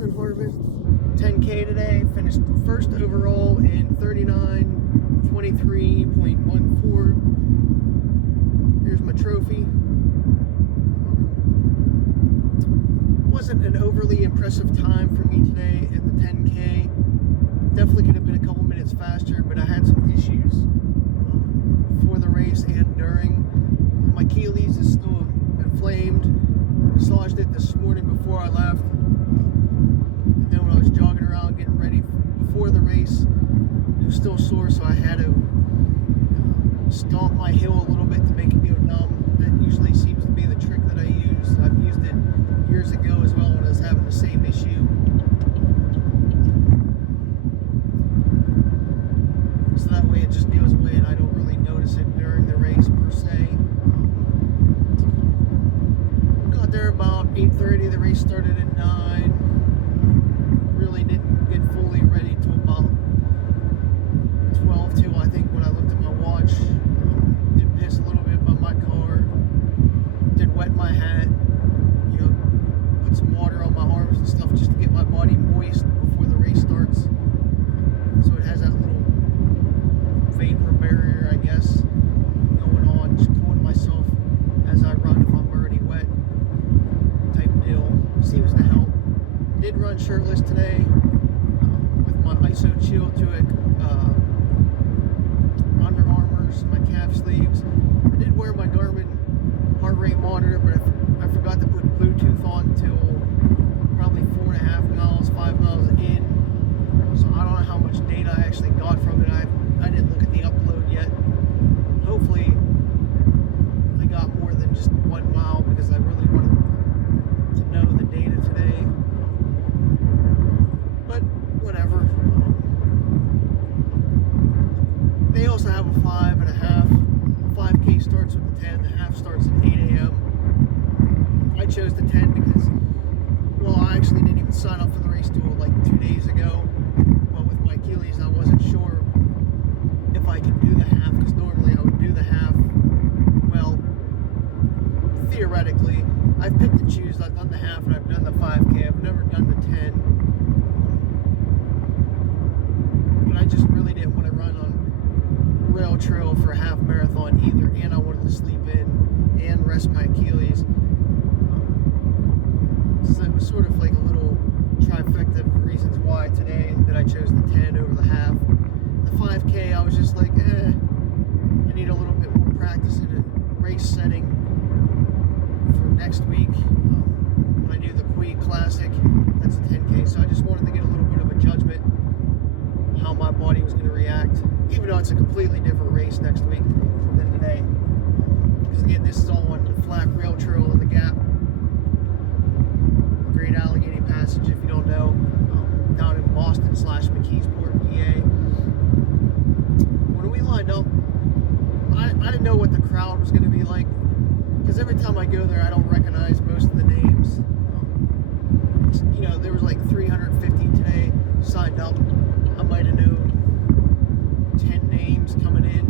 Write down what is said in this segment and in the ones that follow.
Harvest 10K today. Finished first overall in 39:23.14. Here's my trophy. Wasn't an overly impressive time for me today in the 10K. Definitely could have been a couple minutes faster, but I had some issues for the race and during. My Achilles is still inflamed. Massaged it this morning before I left. And then when I was jogging around getting ready before the race, it was still sore, so I had to stomp my heel a little bit to make it go numb. That usually seems to be the trick that I use. I've used it years ago as well when I was having the same issue. So that way it just goes away and I don't really notice it during the race per se. Got there about 8:30. The race started at 9. Really didn't get fully ready till about 12 till I think when I looked at my watch. Did piss a little bit about my car. Did wet my hat. You know, put some water on my arms and stuff just to get my body moist before the race starts. So it has that little vapor barrier, I guess, going on. Just cooling myself as I run if I'm already wet. Type deal. Seems to help. Did run shirtless today with my ISO chill to it. Under Armours, my calf sleeves. I did wear my Garmin heart rate monitor, but I forgot to put Bluetooth on until probably 4.5 miles, 5 miles in. So I don't know how much data I actually got from it. I didn't look at the upload yet. Hopefully I got more than just 1 mile because I really wanted to know the data today. But whatever. They also have a 5.5. 5K starts with the 10. The half starts at 8 a.m. I chose the 10 because, well, I actually didn't even sign up for the race tool like 2 days ago. But with my Achilles, I wasn't sure if I could do the half because normally I would do the half. Well, theoretically, I've picked and choose. I've done the half and I've done the 5K. I've never done the 10. But I just really didn't want to run on rail trail for a half marathon either, and I wanted to sleep in and rest my Achilles. So it was sort of like a little trifecta of reasons why today that I chose the 10 over the half. The 5K, I was just like, I need a little bit more practice in a race setting for next week. When I do the Queen Classic, that's a 10K, so I just wanted to get a little bit of a judgment how my body was going to react, even though it's a completely different race next week than today. Because again, this is all on the flat rail trail in the Gap. Great Allegheny Passage, if you don't know, down in Boston/McKeesport, PA. When we lined up, I didn't know what the crowd was going to be like, because every time I go there, I don't recognize most of the names. You know, there was like 350 today signed up. I might have known 10 names coming in.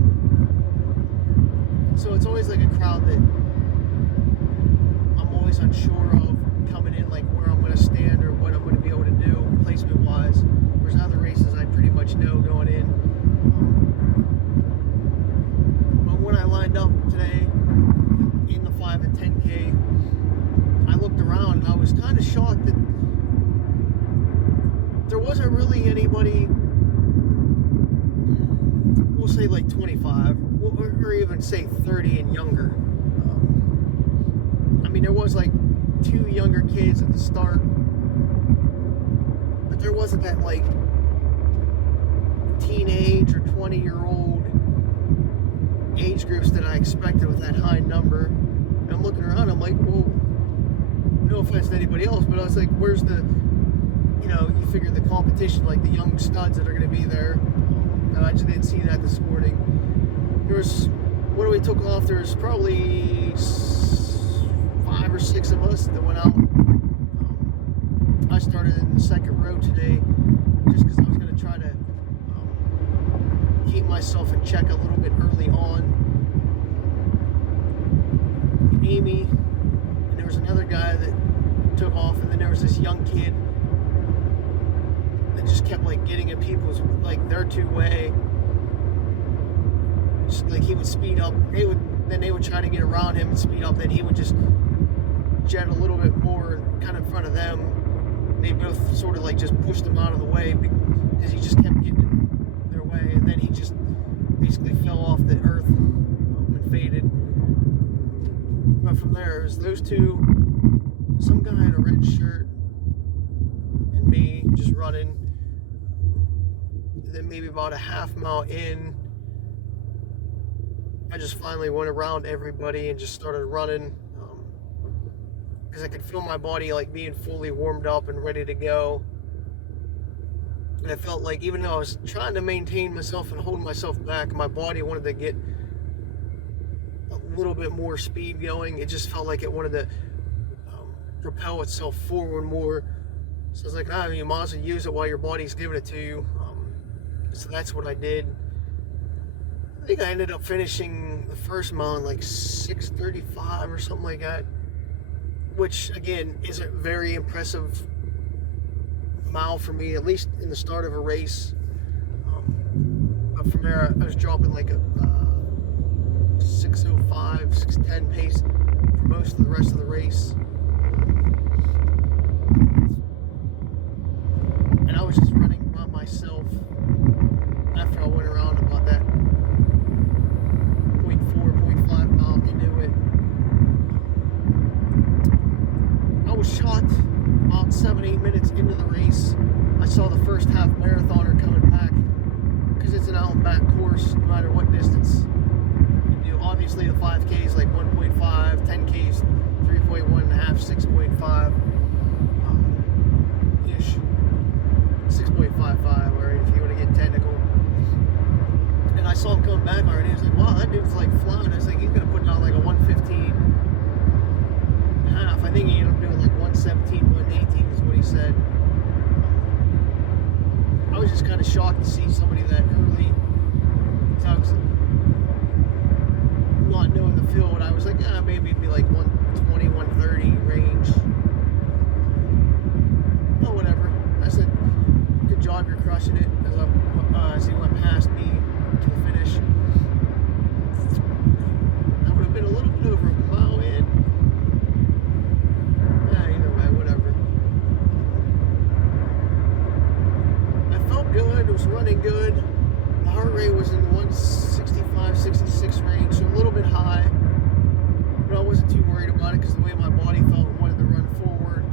So it's always like a crowd that I'm always unsure of coming in, like where I'm going to stand or what I'm going to be able to do placement wise. Whereas other races I pretty much know going in. But when I lined up today in the 5 and 10K, I looked around and I was kind of shocked that there wasn't really anybody, we'll say like 25 or even say 30 and younger. I mean, there was like 2 younger kids at the start, but there wasn't that like teenage or 20-year-old age groups that I expected with that high number. And I'm looking around, I'm like, well, no offense to anybody else, but I was like, where's the, you know, you figure the competition, like the young studs that are going to be there. And I just didn't see that this morning. There was, when we took off, there was probably 5 or 6 of us that went out. I started in the second row today just because I was going to try to keep myself in check a little bit early on. Amy, and there was another guy that took off, and then there was this young kid just kept like getting in people's, like, their two-way. Just, like, he would speed up, they would try to get around him and speed up, then he would just jet a little bit more kind of in front of them. They both sort of like just pushed him out of the way because he just kept getting in their way, and then he just basically fell off the earth and faded. But from there, it was those two, some guy in a red shirt, and me just running. And then maybe about a half mile in, I just finally went around everybody and just started running, because I could feel my body like being fully warmed up and ready to go. And I felt like even though I was trying to maintain myself and hold myself back, my body wanted to get a little bit more speed going. It just felt like it wanted to propel itself forward more. So I was like, you might as well use it while your body's giving it to you. So that's what I did. I think I ended up finishing the first mile in like 6:35 or something like that, which again is a very impressive mile for me, at least in the start of a race. But from there, I was dropping like a 6:05, 6:10 pace for most of the rest of the race. And I was just running by myself after I went around about that 0.5 mile into it. I was shocked about 7-8 minutes into the race. I saw the first half marathoner coming back, because it's an out and back course no matter what distance you do. Obviously the 5K is like 1.5, 10K is 3.1.5, 6.5 ish, 6.55, alright, if you want to get technical. And I saw him coming back already. I was like, wow, that dude's like flying. I was like, he's gonna put down like a 1:15.5. I think he ended up doing like 1:17, 1:18 is what he said. I was just kind of shocked to see somebody that early. So I was not knowing the field. I was like, maybe it'd be like 1:20, 1:30 range. Oh, whatever. I said, good job, you're crushing it. As he went past me to the finish. I would have been a little bit over a mile in. Either way, whatever. I felt good, it was running good. The heart rate was in the 165, 66 range, so a little bit high. But I wasn't too worried about it because the way my body felt and wanted to run forward,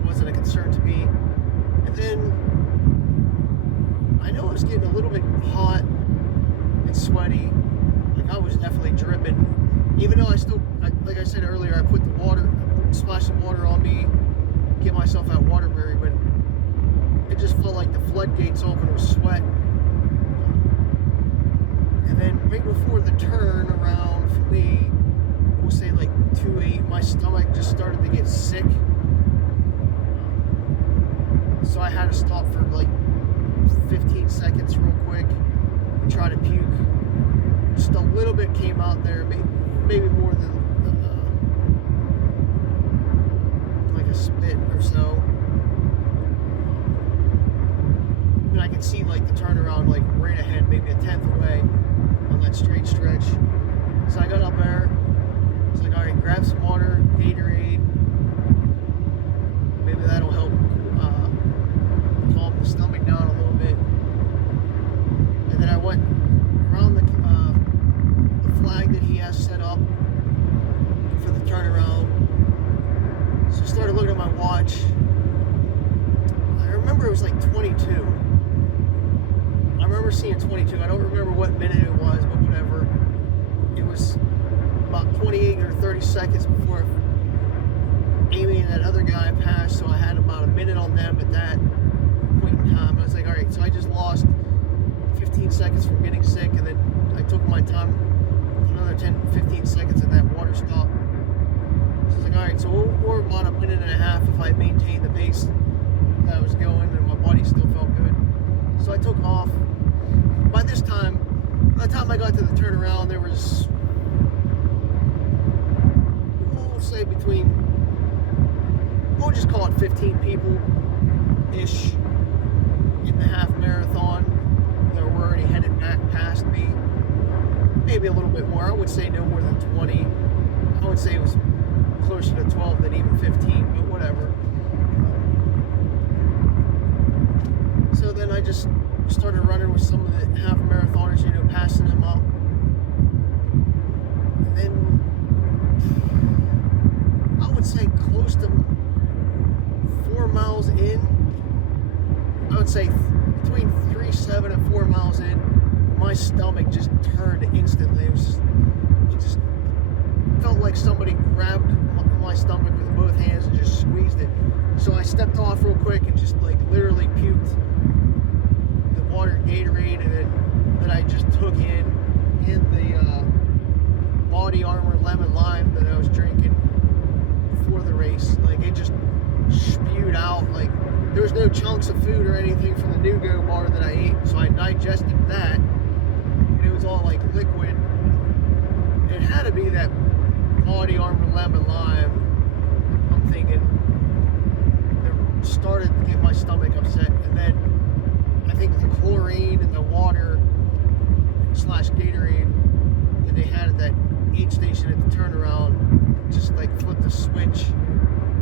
it wasn't a concern to me. And then I know I was getting a little bit hot and sweaty. Like I was definitely dripping. Even though like I said earlier, I put splashed some water on me, get myself out Waterbury, but it just felt like the floodgates opened with sweat. And then right before the turn around for me, we'll say like 2:08, my stomach just started to get sick. So I had to stop for like 15 seconds real quick and try to puke. Just a little bit came out there, maybe more than like a spit or so. And I could see like the turnaround like right ahead, maybe a tenth away on that straight stretch. So I got up there. It's like, all right, grab some water, Gatorade. Maybe that'll help calm the stomach down a little bit. And then I went around the flag that he has set up for the turnaround. So I started looking at my watch. I remember it was like 22. I remember seeing 22. I don't remember what minute it was, but whatever. It was about 28 or 30 seconds before Amy and that other guy passed, so I had about a minute on them at that point in time. I was like, all right, so I just lost 15 seconds from getting sick, and then I took my time, another 10-15 seconds at that water stop. So I was like, all right, so we're about a minute and a half if I maintain the pace that I was going, and my body still felt good. So I took off. By the time I got to the turnaround, there was, we'll say we'll just call it 15 people ish in the half marathon that were already headed back past me. Maybe a little bit more. I would say no more than 20. I would say it was closer to 12 than even 15, but whatever. So then I just started running with some of the half marathoners, passing them up. And then I would say close to 4 miles in, I would say between 3.7 and 4 miles in, my stomach just turned instantly. It just felt like somebody grabbed my stomach with both hands and just squeezed it. So I stepped off real quick and just literally puked the water Gatorade that I just took in the Body Armor lemon lime that I was drinking before the race. It just spewed out. There was no chunks of food or anything from the Nugo bar that I ate, so I digested that, and it was all liquid. It had to be that Body Armor lemon lime. I'm thinking it started to get my stomach upset, and then I think the chlorine and the water / Gatorade that they had at that aid station at the turnaround just flipped the switch.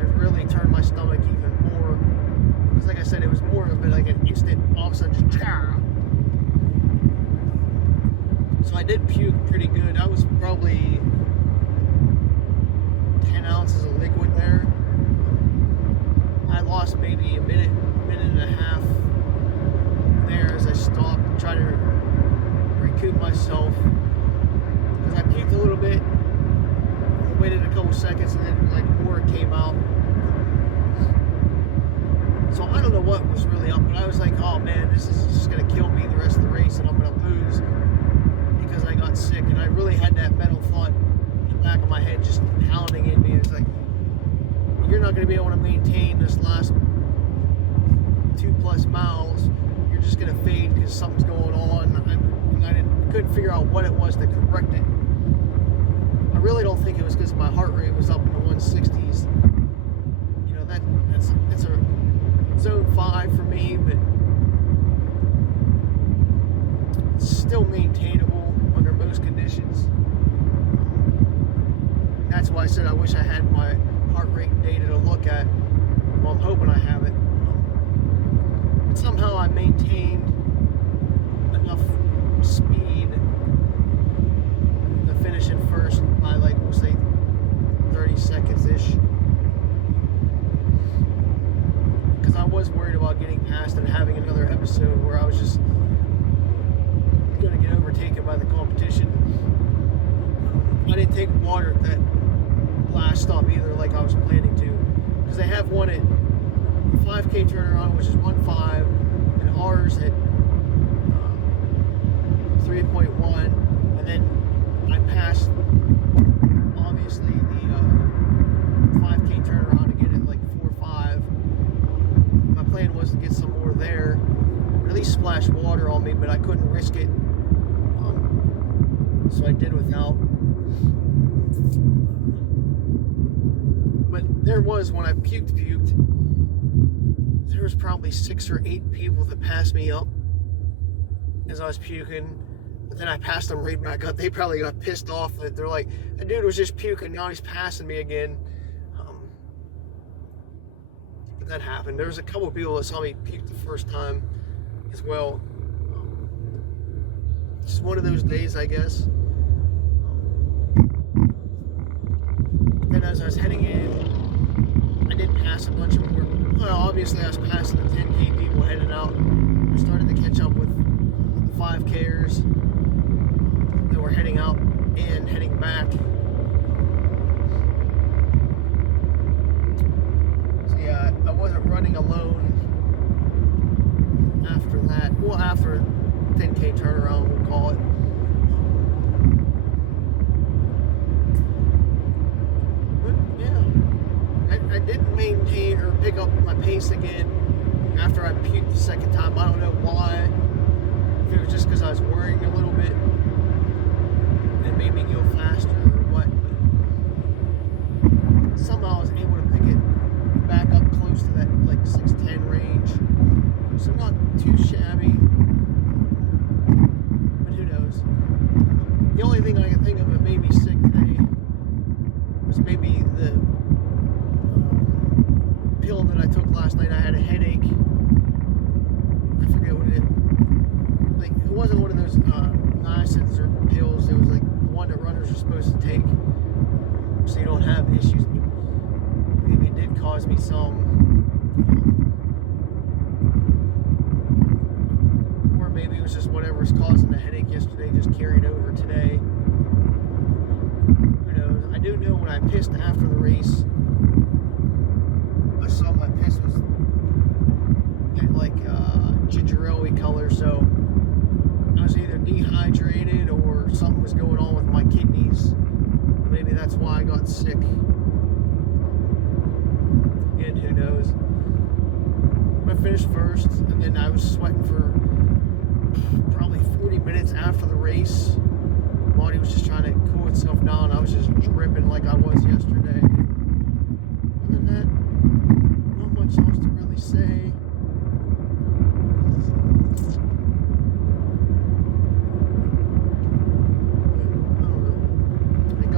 It really turned my stomach even more. Because like I said, it was more of an instant, all of a sudden, just so I did puke pretty good. I was probably 10 ounces of liquid there. I lost maybe a minute and a half there as I stopped and tried to recoup myself. Because I puked a little bit, I waited a couple seconds, and then more came out. So I don't know what was really up, but I was like, oh man, this is just going to kill me the rest of the race, and I'm going to lose because I got sick. And I really had that mental thought in the back of my head just pounding in me. It's like, you're not going to be able to maintain this last 2+ miles. You're just going to fade because something's going on. And I couldn't figure out what it was that corrected it. I really don't think it was because my heart rate was up in the 160s. It's a zone 5 for me, but it's still maintainable under most conditions. That's why I said I wish I had my heart rate data to look at. Well, I'm hoping I have it. But somehow I maintained enough speed to finish in first by we'll say 30 seconds-ish. Because I was worried about getting past and having another episode where I was just going to get overtaken by the competition. I didn't take water at that last stop either like I was planning to. Because they have one at 5K turnaround, which is 1.5, and ours at 3.1. And then I passed, obviously, the 5K turnaround again at 4.5. My plan was to get some more there, or at least splash water on me, but I couldn't risk it, so I did without. But there was, when I puked, there was probably 6 or 8 people that passed me up as I was puking. But then I passed them right back up. They probably got pissed off that they're like, that dude was just puking, now he's passing me again. But that happened. There was a couple of people that saw me puke the first time as well. Just one of those days, I guess. Then as I was heading in, I did pass a bunch of more. Well, obviously I was passing the 10K people heading out. I started to catch up with the 5Kers that were heading out and heading back. So yeah, I wasn't running alone after that. Well, after 10K turnaround, we'll call it. I didn't maintain or pick up my pace again after I puked the second time. I don't know why. If it was just because I was worrying a little bit and made me go faster or what. But somehow I was able to pick it back up close to that 6:10 range. those niacins or pills. It was like the one that runners are supposed to take so you don't have issues. Maybe it did cause me some, or maybe it was just whatever was causing the headache yesterday just carried over today. Who knows? I do know when I pissed after the race, I saw my piss was like ginger ale color, so I was either dehydrated or something was going on with my kidneys. Maybe that's why I got sick. And who knows? I finished first, and then I was sweating for probably 40 minutes after the race. Body was just trying to cool itself down. I was just dripping like I was yesterday. Other than that, not much else to really say.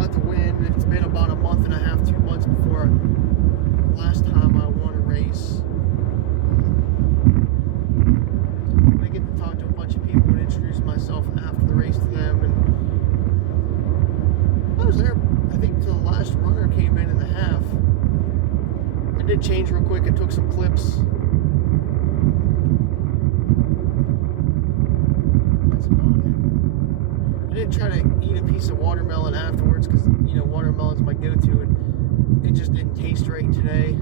To win. It's been about a month and a half, 2 months before last time I won a race. I get to talk to a bunch of people and introduce myself after the race to them, and I was there, I think, till the last runner came in the half. I did change real quick and took some clips. That's about it. I did try to eat a piece of watermelon afterwards because, you know, watermelon's my go-to, and it just didn't taste right today.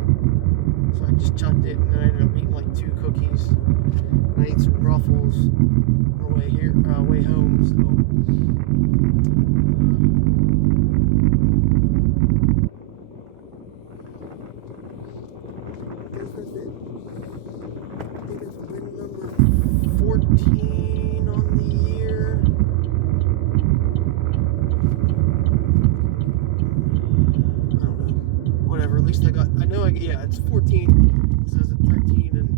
So I just chucked it, and then I ended up eating like 2 cookies. I ate some Ruffles on the way here, way home. So I guess that's it. I think that's win number 14 on the year. Whatever, at least yeah, it's 14. It says at 13, and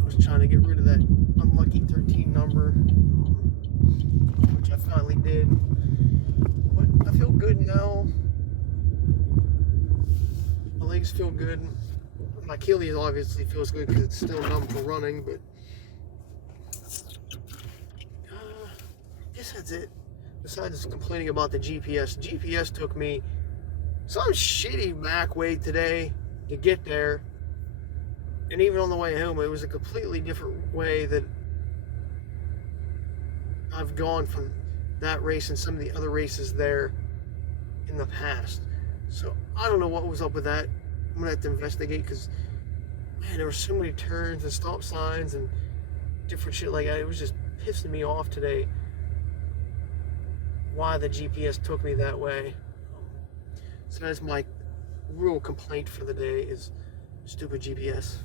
I was trying to get rid of that unlucky 13 number, which I finally did. But I feel good now. My legs feel good. My Achilles obviously feels good because it's still numb for running, but I guess that's it. Besides complaining about the GPS. GPS took me some shitty back way today to get there, and even on the way home it was a completely different way that I've gone from that race and some of the other races there in the past. So I don't know what was up with that. I'm gonna have to investigate, because man, there were so many turns and stop signs and different shit like that. It was just pissing me off today why the GPS took me that way. So that's my real complaint for the day, is stupid GPS.